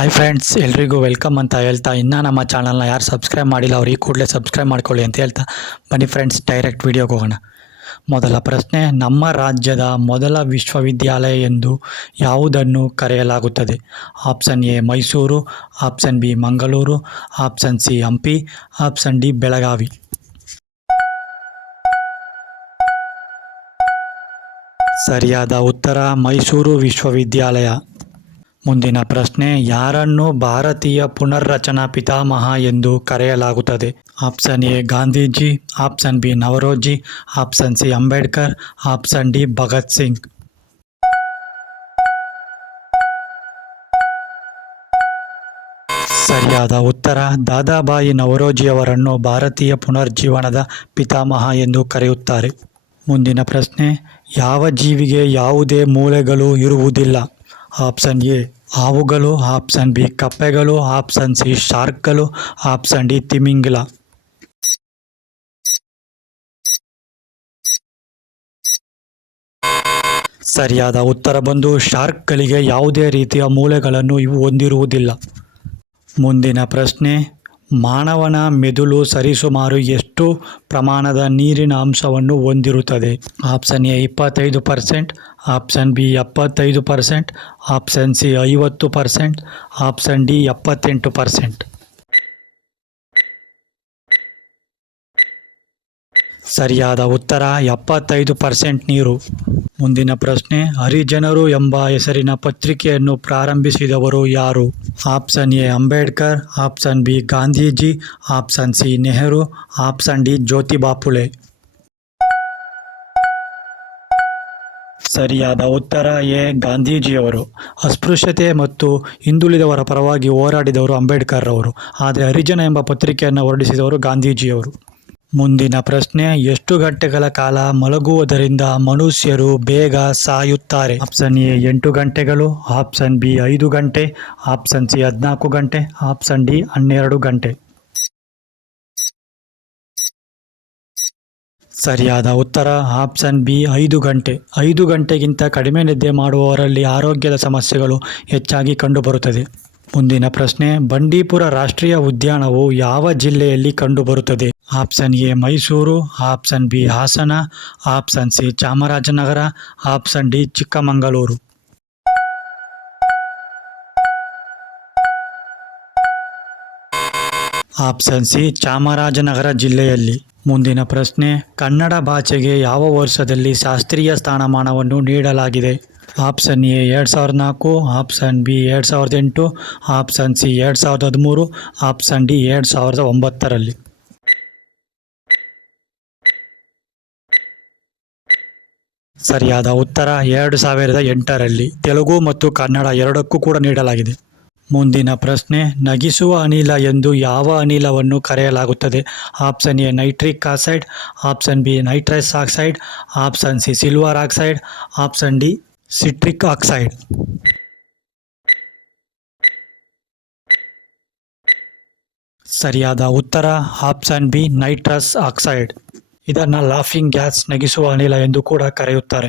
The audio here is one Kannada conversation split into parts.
ಹಾಯ್ ಫ್ರೆಂಡ್ಸ್ ಎಲ್ರಿಗೂ ವೆಲ್ಕಮ್ ಅಂತ ಹೇಳ್ತಾ, ಇನ್ನೂ ನಮ್ಮ ಚಾನಲ್ನ ಯಾರು ಸಬ್ಸ್ಕ್ರೈಬ್ ಮಾಡಿಲ್ಲ ಅವ್ರು ಕೂಡಲೇ ಸಬ್ಸ್ಕ್ರೈಬ್ ಮಾಡ್ಕೊಳ್ಳಿ ಅಂತ ಹೇಳ್ತಾ, ಬನ್ನಿ ಫ್ರೆಂಡ್ಸ್ ಡೈರೆಕ್ಟ್ ವಿಡಿಯೋಗೆ ಹೋಗೋಣ. ಮೊದಲ ಪ್ರಶ್ನೆ, ನಮ್ಮ ರಾಜ್ಯದ ಮೊದಲ ವಿಶ್ವವಿದ್ಯಾಲಯ ಎಂದು ಯಾವುದನ್ನು ಕರೆಯಲಾಗುತ್ತದೆ? Option A Mysuru option B Mangaluru option C Hampi option D Belagavi. ಸರಿಯಾದ ಉತ್ತರ, ಮೈಸೂರು ವಿಶ್ವವಿದ್ಯಾಲಯ. ಮುಂದಿನ ಪ್ರಶ್ನೆ, ಯಾರನ್ನು ಭಾರತೀಯ ಪುನರ್ರಚನಾ ಪಿತಾಮಹ ಎಂದು ಕರೆಯಲಾಗುತ್ತದೆ? Option A, Gandhiji, option B, Naoroji, option C, Ambedkar, option D, Bhagat Singh. ಸರಿಯಾದ ಉತ್ತರ, ದಾದಾಬಾಯಿ ನವರೋಜಿಯವರನ್ನು ಭಾರತೀಯ ಪುನರ್ಜೀವನದ ಪಿತಾಮಹ ಎಂದು ಕರೆಯುತ್ತಾರೆ. ಮುಂದಿನ ಪ್ರಶ್ನೆ, ಯಾವ ಜೀವಿಗೆ ಯಾವುದೇ ಮೂಳೆಗಳು ಇರುವುದಿಲ್ಲ? ಆಪ್ಷನ್ ಎ, ಹಾವುಗಳು. ಆಪ್ಷನ್ ಬಿ, ಕಪ್ಪೆಗಳು. ಆಪ್ಷನ್ ಸಿ, ಶಾರ್ಕ್ಗಳು. ಆಪ್ಷನ್ ಡಿ, ತಿಮಿಂಗಿಲ. ಸರಿಯಾದ ಉತ್ತರ ಬಂದು, ಶಾರ್ಕ್ಗಳಿಗೆ ಯಾವುದೇ ರೀತಿಯ ಮೂಳೆಗಳನ್ನು ಇವು ಹೊಂದಿರುವುದಿಲ್ಲ. ಮುಂದಿನ ಪ್ರಶ್ನೆ ಮಾನವನ ಮೆದುಳು ಸರಿಸುಮಾರು ಎಷ್ಟು ಪ್ರಮಾಣದ ನೀರಿನ ಅಂಶವನ್ನು ಹೊಂದಿರುತ್ತದೆ? ಆಪ್ಷನ್ ಎ ಇಪ್ಪತ್ತೈದು ಪರ್ಸೆಂಟ್, ಆಪ್ಷನ್ ಬಿ ಎಪ್ಪತ್ತೈದು ಪರ್ಸೆಂಟ್, ಆಪ್ಷನ್ ಸಿ ಐವತ್ತು ಪರ್ಸೆಂಟ್, ಆಪ್ಷನ್ ಡಿ ಎಪ್ಪತ್ತೆಂಟು ಪರ್ಸೆಂಟ್. ಸರಿಯಾದ ಉತ್ತರ, ಎಪ್ಪತ್ತೈದು ಪರ್ಸೆಂಟ್ ನೀರು. ಮುಂದಿನ ಪ್ರಶ್ನೆ, ಹರಿಜನರು ಎಂಬ ಹೆಸರಿನ ಪತ್ರಿಕೆಯನ್ನು ಪ್ರಾರಂಭಿಸಿದವರು ಯಾರು? Option A, Ambedkar, option B, Gandhiji, option C, Nehru, option D, Jyotiba Phule ಸರಿಯಾದ ಉತ್ತರ ಎ, ಗಾಂಧೀಜಿಯವರು. ಅಸ್ಪೃಶ್ಯತೆ ಮತ್ತು ಹಿಂದುಳಿದವರ ಪರವಾಗಿ ಹೋರಾಡಿದವರು ಅಂಬೇಡ್ಕರ್ ಅವರು ಆದರೆ ಹರಿಜನ ಎಂಬ ಪತ್ರಿಕೆಯನ್ನು ಹೊರಡಿಸಿದವರು ಗಾಂಧೀಜಿಯವರು. ಮುಂದಿನ ಪ್ರಶ್ನೆ, ಎಷ್ಟು ಗಂಟೆಗಳ ಕಾಲ ಮಲಗುವುದರಿಂದ ಮನುಷ್ಯರು ಬೇಗ ಸಾಯುತ್ತಾರೆ? ಆಪ್ಷನ್ ಎ, ಎಂಟು ಗಂಟೆಗಳು. ಆಪ್ಷನ್ ಬಿ, ಐದು ಗಂಟೆ. ಆಪ್ಷನ್ ಸಿ, ಹದಿನಾಲ್ಕು ಗಂಟೆ. ಆಪ್ಷನ್ ಡಿ, ಹನ್ನೆರಡು ಗಂಟೆ. ಸರಿಯಾದ ಉತ್ತರ, ಆಪ್ಷನ್ ಬಿ, ಐದು ಗಂಟೆ. ಐದು ಗಂಟೆಗಿಂತ ಕಡಿಮೆ ನಿದ್ದೆ ಮಾಡುವವರಲ್ಲಿ ಆರೋಗ್ಯದ ಸಮಸ್ಯೆಗಳು ಹೆಚ್ಚಾಗಿ ಕಂಡುಬರುತ್ತದೆ. ಮುಂದಿನ ಪ್ರಶ್ನೆ, ಬಂಡೀಪುರ ರಾಷ್ಟ್ರೀಯ ಉದ್ಯಾನವು ಯಾವ ಜಿಲ್ಲೆಯಲ್ಲಿ ಕಂಡುಬರುತ್ತದೆ? Option A, Mysuru, option B, Hassan, option C, Chamarajanagar, option D, Chikkamagaluru. Option C, Chamarajanagar ಜಿಲ್ಲೆಯಲ್ಲಿ. ಮುಂದಿನ ಪ್ರಶ್ನೆ, ಕನ್ನಡ ಭಾಷೆಗೆ ಯಾವ ವರ್ಷದಲ್ಲಿ ಶಾಸ್ತ್ರೀಯ ಸ್ಥಾನಮಾನವನ್ನು ನೀಡಲಾಗಿದೆ? ಆಪ್ಷನ್ ಎ ಎರಡು ಸಾವಿರದ ನಾಲ್ಕು, ಆಪ್ಷನ್ ಬಿ ಎರಡು ಸಾವಿರದ ಎಂಟು, ಆಪ್ಷನ್ ಸಿ ಎರಡು ಸಾವಿರದ ಹದಿಮೂರು, ಆಪ್ಷನ್ ಡಿ ಎರಡು ಸಾವಿರದ ಒಂಬತ್ತರಲ್ಲಿ. ಸರಿಯಾದ ಉತ್ತರ ಎರಡು ಸಾವಿರದ ಎಂಟರಲ್ಲಿ. ತೆಲುಗು ಮತ್ತು ಕನ್ನಡ ಎರಡಕ್ಕೂ ಕೂಡ ನೀಡಲಾಗಿದೆ. ಮುಂದಿನ ಪ್ರಶ್ನೆ, ನಗಿಸುವ ಅನಿಲ ಎಂದು ಯಾವ ಅನಿಲವನ್ನು ಕರೆಯಲಾಗುತ್ತದೆ? Option A nitric oxide, option B nitrous oxide, option C silver oxide, option D citric oxide. ಸರಿಯಾದ ಉತ್ತರ, ಆಪ್ಷನ್ ಬಿ, ನೈಟ್ರಸ್ ಆಕ್ಸೈಡ್. ಇದನ್ನು ಲಾಫಿಂಗ್ ಗ್ಯಾಸ್ ನಗಿಸುವ ಅನಿಲ ಎಂದು ಕೂಡ ಕರೆಯುತ್ತಾರೆ.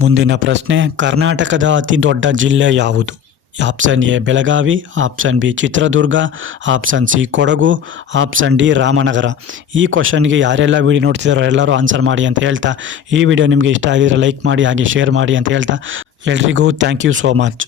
ಮುಂದಿನ ಪ್ರಶ್ನೆ, ಕರ್ನಾಟಕದ ಅತಿ ದೊಡ್ಡ ಜಿಲ್ಲೆ ಯಾವುದು? Option A Belagavi, option B Chitradurga, option C Kodagu, option D Ramanagara. ಈ ಕ್ವಶನ್ಗೆ ಯಾರೆಲ್ಲ ವಿಡಿಯೋ ನೋಡ್ತಿದ್ದಾರೋ ಎಲ್ಲರೂ ಆನ್ಸರ್ ಮಾಡಿ ಅಂತ ಹೇಳ್ತಾ, ಈ ವಿಡಿಯೋ ನಿಮಗೆ ಇಷ್ಟ ಆಗಿದ್ರೆ ಲೈಕ್ ಮಾಡಿ ಹಾಗೆ ಶೇರ್ ಮಾಡಿ ಅಂತ ಹೇಳ್ತಾ, ಎಲ್ರಿಗೂ ಥ್ಯಾಂಕ್ ಯು ಸೋ ಮಚ್